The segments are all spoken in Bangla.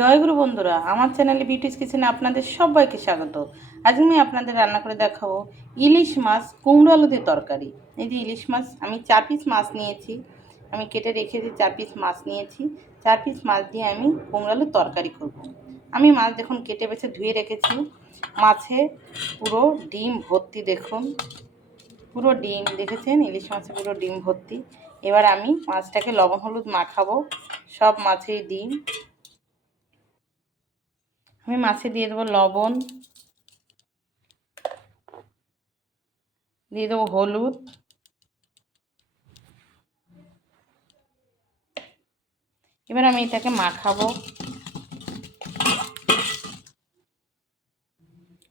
জয়গুরু বন্ধুরা, আমার চ্যানেলে বিউটিস কিচেনে আপনাদের সবাইকে স্বাগত। আজ আমি আপনাদের রান্না করে দেখাবো ইলিশ মাছ কুমড়ো আলু দিয়ে তরকারি। এই যে ইলিশ মাছ আমি 4 পিস মাছ নিয়েছি, আমি কেটে রেখেছি। 4 পিস মাছ নিয়েছি, 4 পিস মাছ দিয়ে আমি কুমড়ো আলুর তরকারি করব। আমি মাছ দেখুন কেটে বেছে ধুয়ে রেখেছি। মাছে পুরো ডিম ভর্তি, দেখুন পুরো ডিম, দেখেছেন ইলিশ মাছে পুরো ডিম ভর্তি। এবার আমি মাছটাকে লবণ হলুদ মাখাবো, সব মাছেই ডিম। আমি মাছে দিয়ে দেবো লবণ, দিয়ে দেবো হলুদ, এবার আমি এটাকে মাখাবো।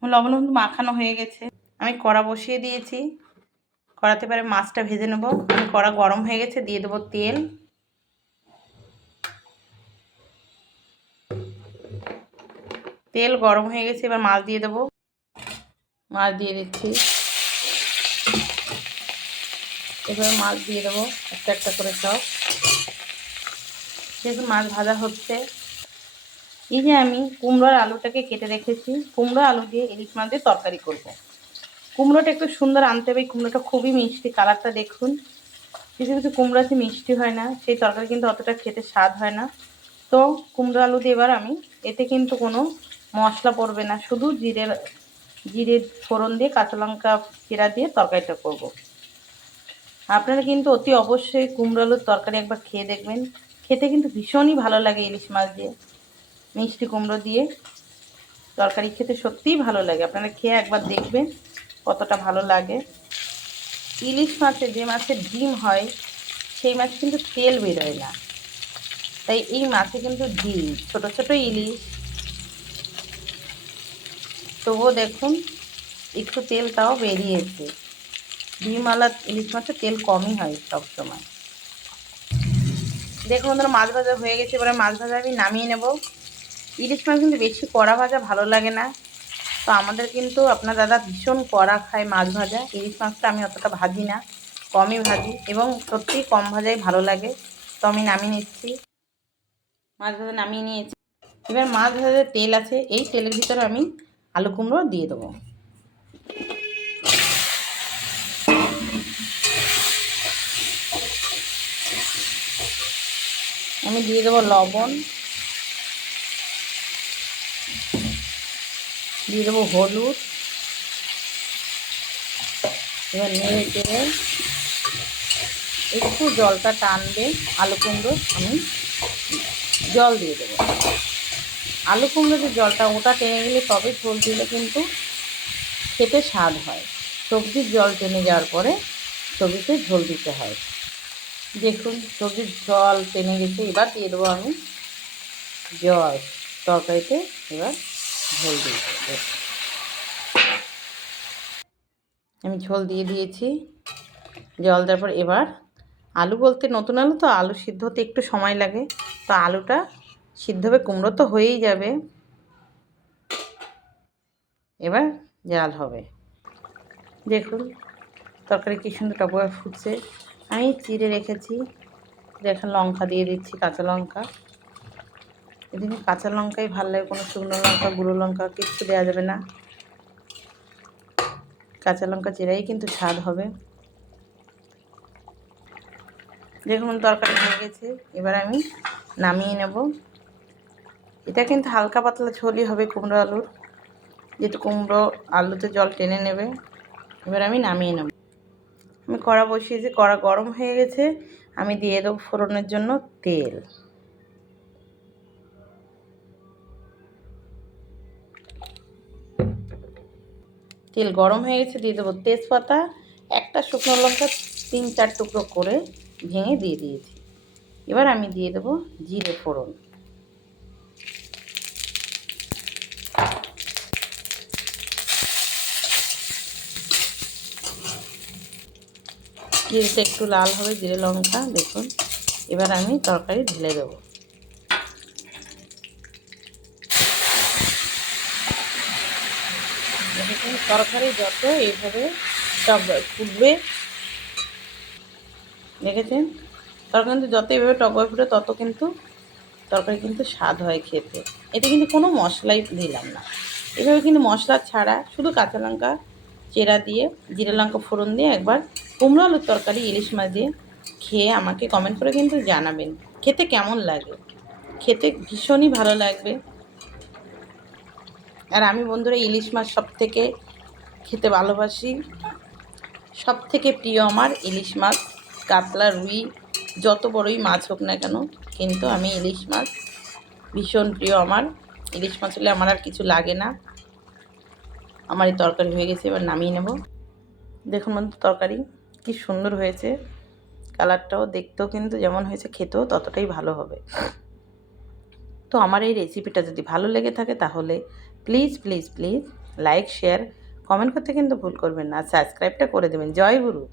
লবণ হলুদ মাখানো হয়ে গেছে, আমি কড়া বসিয়ে দিয়েছি। কড়াতে এবারে মাছটা ভেজে নেব। আমি কড়া গরম হয়ে গেছে, দিয়ে দেবো তেল। তেল গরম হয়ে গেছে, এবার মাছ দিয়ে দেবো। মাছ দিয়ে দিচ্ছি, এবার মাছ দিয়ে দেবো একটা একটা করে সব। যেহেতু মাছ ভাজা হচ্ছে, এই যে আমি কুমড়োর আলুটাকে কেটে রেখেছি, কুমড়ো আলু দিয়ে ইলিশ মাছ দিয়ে তরকারি করব। কুমড়োটা একটু সুন্দর আনতে হবে, কুমড়োটা খুবই মিষ্টি, কালারটা দেখুন। কিছু কিছু কুমড়ো আছে মিষ্টি হয় না, সেই তরকারি কিন্তু অতটা খেতে স্বাদ হয় না। তো কুমড়ো আলু দিয়ে এবার আমি এতে কিন্তু কোনো মশলা পড়বে না, শুধু জিরে ফোড়ন দিয়ে কাঁচা লঙ্কা চিরা দিয়ে তরকারিটা করব। আপনারা কিন্তু অতি অবশ্যই কুমড়ো আলুর তরকারি একবার খেয়ে দেখবেন, খেতে কিন্তু ভীষণই ভালো লাগে। ইলিশ মাছ দিয়ে মিষ্টি কুমড়ো দিয়ে তরকারি খেতে সত্যিই ভালো লাগে, আপনারা খেয়ে একবার দেখবেন কতটা ভালো লাগে। ইলিশ মাছে যে মাছের ডিম হয় সেই মাছ কিন্তু তেল বেরোয় না, তাই এই মাছে কিন্তু ডিম, ছোট ছোট ইলিশ, তবুও দেখুন একটু তেল তাও বেরিয়েছে। ডিমওয়ালা ইলিশ মাছের তেল কমই হয় সবসময়। দেখুন বন্ধুরা, মাছ ভাজা হয়ে গেছে, এবারে মাছ ভাজা আমি নামিয়ে নেব। ইলিশ মাছ কিন্তু বেশি কড়া ভাজা ভালো লাগে না, তো আমাদের কিন্তু আপনার দাদা ভীষণ কড়া খায় মাছ ভাজা। ইলিশ মাছটা আমি অতটা ভাজি না, কমই ভাজি, এবং সত্যিই কম ভাজাই ভালো লাগে। তো আমি নামিয়ে নিচ্ছি, মাছ ভাজা নামিয়ে নিয়েছি। এবার মাছ ভাজার তেল আছে, এই তেলের ভিতরে আমি আলু কুমড়ো দিয়ে দেবো। আমি দিয়ে দেবো লবণ, দিয়ে দেবো হলুদ। এবার নেড়ে চেড়ে একটু জলটা টানবে আলু কুমড়ো, আমি জল দিয়ে দেবো। আলু কুমড়ো যে জলটা ওটা টেনে গেলে তবে ঝোল দিলে কিন্তু খেতে স্বাদ হয়। সবজির জল টেনে যাওয়ার পরে সবজিতে ঝোল দিতে হয়। দেখুন সবজির জল টেনে গেছে, এবার দিয়ে দেবো আমি জল তরকারিতে। এবার ঝোল দিয়ে দেবো, আমি ঝোল দিয়ে দিয়েছি। জল দেওয়ার পর এবার আলু বলতে নতুন আলু তো, আলু সিদ্ধ হতে একটু সময় লাগে, তো আলুটা সিদ্ধ হবে, কুমড়ো তো হয়েই যাবে। এবার জাল হবে, দেখুন তরকারি কী সুন্দর টকবগে ফুটছে। আমি চিড়ে রেখেছি, দেখুন লঙ্কা দিয়ে দিচ্ছি, কাঁচা লঙ্কা। এদিকে কাঁচা লঙ্কাই ভালো লাগে, কোনো শুকনো লঙ্কা গুঁড়ো লঙ্কা কিচ্ছু দেওয়া যাবে না, কাঁচা লঙ্কা চিরাই কিন্তু স্বাদ হবে। দেখুন তরকারি হয়ে গেছে, এবার আমি নামিয়ে নেব। এটা কিন্তু হালকা পাতলা ঝোলই হবে কুমড়ো আলুর, যেহেতু কুমড়ো আলুতে জল টেনে নেবে। এবার আমি নামিয়ে নেব। আমি কড়া বসিয়েছি, কড়া গরম হয়ে গেছে, আমি দিয়ে দেবো ফোড়নের জন্য তেল। তেল গরম হয়ে গেছে, দিয়ে দেবো তেজপাতা, একটা শুকনো লঙ্কা 3-4 টুকরো করে ভেঙে দিয়ে দিয়েছি। এবার আমি দিয়ে দেবো জিরে ফোড়ন। জিরেটা একটু লাল হবে, জিরে লঙ্কা, দেখুন এবার আমি তরকারি ঢেলে দেবো। দেখুন তরকারি যত এইভাবে টক ফুটবে, দেখেছেন তরকারি কিন্তু যত এইভাবে টক ফুটে তত কিন্তু তরকারি কিন্তু স্বাদ হয় খেতে। এতে কিন্তু কোনো মশলাই দিলাম না। এভাবে কিন্তু মশলা ছাড়া শুধু কাঁচা লঙ্কা চেরা দিয়ে জিরা লঙ্কা ফোড়ন দিয়ে একবার কুমড়ো আলুর তরকারি ইলিশ মাছ দিয়ে খেয়ে আমাকে কমেন্ট করে কিন্তু জানাবেন খেতে কেমন লাগে। খেতে ভীষণই ভালো লাগবে। আর আমি বন্ধুরা ইলিশ মাছ সবথেকে খেতে ভালোবাসি। সবথেকে প্রিয় আমার ইলিশ মাছ, কাতলা, রুই যত বড়ই মাছ হোক না কেন, কিন্তু আমি ইলিশ মাছ ভীষণ প্রিয় আমার। ইলিশ মাছ হলে আমার আর কিছু লাগে না। আমার এই তরকারি হয়ে গেছে, এবার নামিয়ে নেব। দেখুন বন্ধু তরকারি কি সুন্দর হয়েছে, কালারটাও দেখতেও কিন্তু যেমন হয়েছে খেতেও ততটাই ভালো হবে। তো আমার এই রেসিপিটা যদি ভালো লেগে থাকে তাহলে please please please like share comment করতে কিন্তু ভুল করবেন না, সাবস্ক্রাইবটা করে দেবেন। জয় গুরু।